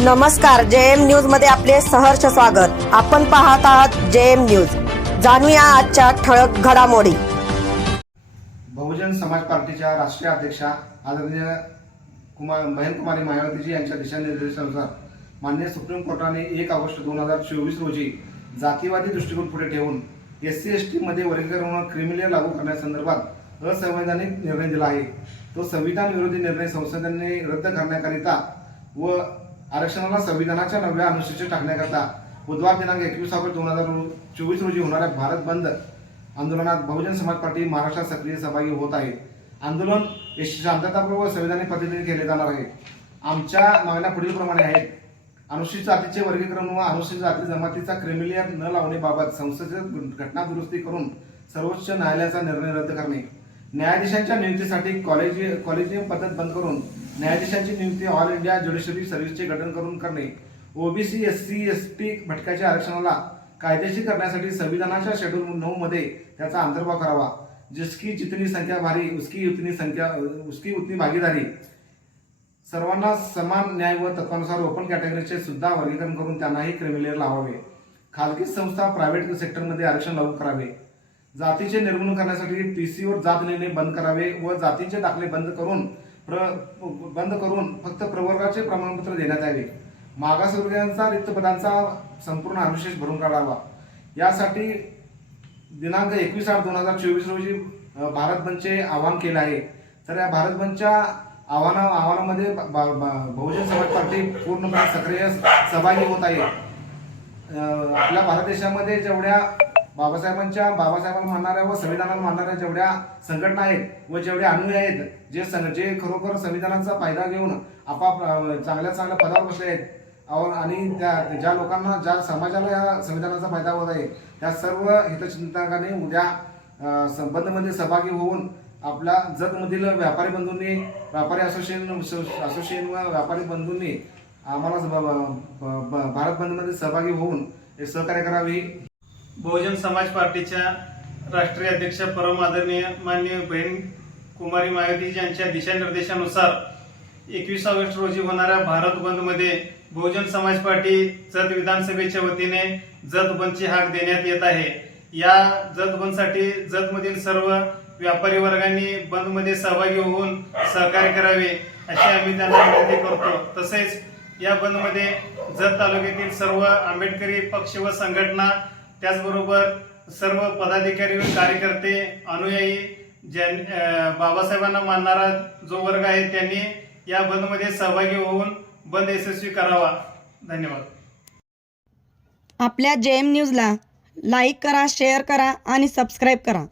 नमस्कार जे एम न्यूजमध्ये आपले सहर्ष स्वागत. आपण पाहत आहात जे एम न्यूज. जाणूया आजच्या ठळक घडामोडी. बहुजन समाज पार्टीच्या राष्ट्रीय अध्यक्षा आदरणीय कुमार बहनकुमारी मायावतीजी यांच्या दिशानिर्देशानुसार मान्य सुप्रीम कोर्टाने एक ऑगस्ट दोन हजार चोवीस रोजी जातीवादी दृष्टिकोन पुढे ठेवून एस सी एस टीमध्ये वर्गीकरण क्रिमिनल लागू करण्यासंदर्भात असंवैधानिक निर्णय दिला आहे. तो संविधान विरोधी निर्णय संसदेने रद्द करण्याकरिता व आरक्षणाला संविधानाच्या नव्या अनुसूचित टाकण्याकरता बुधवार दिनांक एकवीस ऑगस्ट दोन हजार चोवीस रोजी होणाऱ्या भारत बंद आंदोलनात बहुजन समाज पार्टी महाराष्ट्रात सक्रिय सहभागी होत आहे. आंदोलन शांततापूर्वक संविधानिक पद्धतीने केले जाणार आहे. आमच्या मागण्या पुढीलप्रमाणे आहेत. अनुसूचित जातीचे वर्गीकरण व अनुसूचित जाती जमातीचा क्रिमिलियर न लावण्याबाबत संसदेत घटना दुरुस्ती करून सर्वोच्च न्यायालयाचा निर्णय रद्द करणे. न्यायाधीशांच्या नियुक्तीसाठी कॉलेज कॉलेजियम पद्धत बंद करून न्यायाधीशांची नियुक्ती ऑल इंडिया ज्युडिशरी सर्व्हिसचे गठन करून करणे. OBC S C S T घटकाच्या आरक्षणाला कायदेशीर करण्यासाठी संविधानाच्या शेड्यूल नऊ मध्ये त्याचा अंतर्भाव करावा. जिसकी जितनी संख्या भारी उसकी उतनी संख्या उसकी उतनी भागीदारी. सर्वांना समान न्याय व तत्वानुसार ओपन कॅटेगरीचे सुद्धा वर्गीकरण करून त्यांनाही क्रिमिलेअर लावावे. खाजगी संस्था प्रायव्हेट सेक्टरमध्ये आरक्षण लागू करावे. जातीचे निर्मूलन करण्यासाठी पीसीओ जात निर्णय बंद करावे व जातीचे दाखले बंद करून प्र बंद करून फक्त प्रवर्गाचे प्रमाणपत्र देण्यात यावे. मागासवर्गीयांचा रिक्त पदांचा संपूर्ण अनुशेष भरून काढावा. यासाठी दिनांक एकवीस आठ दोन हजार चोवीस रोजी भारत बंदचे आवाहन केले आहे. तर या भारत बंदच्या आव्हाना आव्हानामध्ये बहुजन समाज पार्टी पूर्णपणे सक्रिय सहभागी होत आहे. आपल्या भारत देशामध्ये जेवढ्या बाबासाहेबांच्या बाबासाहेबांना मानणाऱ्या व संविधानाला मानणाऱ्या जेवढ्या संघटना आहेत व जेवढे अनुयायी आहेत जे सं- जे खरोखर संविधानाचा फायदा घेऊन आपाप चांगल्या चांगल्या पदावर बसले आहेत आणि त्या ज्या लोकांना ज्या समाजाला या संविधानाचा फायदा होत आहे त्या सर्व हितचिंतकांनी उद्या संबंधमध्ये सहभागी होऊन आपल्या जतमधील व्यापारी बंधूंनी व्यापारी असोसिएशन असोसिएशन व व्यापारी बंधूंनी आम्हाला भारत बंदमध्ये सहभागी होऊन हे सहकार्य करावी. बहुजन समाज पार्टीच्या राष्ट्रीय अध्यक्ष परम आदरणीय मान्य बहीण कुमारी मायावती यांच्या दिशानिर्देशानुसार एकवीस ऑगस्ट रोजी होणाऱ्या भारत बंदमध्ये बहुजन समाज पार्टी जत विधानसभेच्या वतीने जत बंदची हाक देण्यात येत आहे. या जत बंदसाठी जतमधील सर्व व्यापारी वर्गांनी बंदमध्ये सहभागी होऊन सहकार्य करावे अशी आम्ही त्यांना विनंती करतो. तसेच या बंदमध्ये जत तालुक्यातील सर्व आंबेडकरी पक्ष व संघटना त्याचबरोबर सर्व पदाधिकारी कार्यकर्ते अनुयायी ज्यां बाबासाहेबांना मानणारा जो वर्ग आहे त्यांनी या बंदमध्ये सहभागी होऊन बंद यशस्वी करावा. धन्यवाद. आपल्या जे एम न्यूजला लाईक करा शेअर करा आणि सबस्क्राईब करा.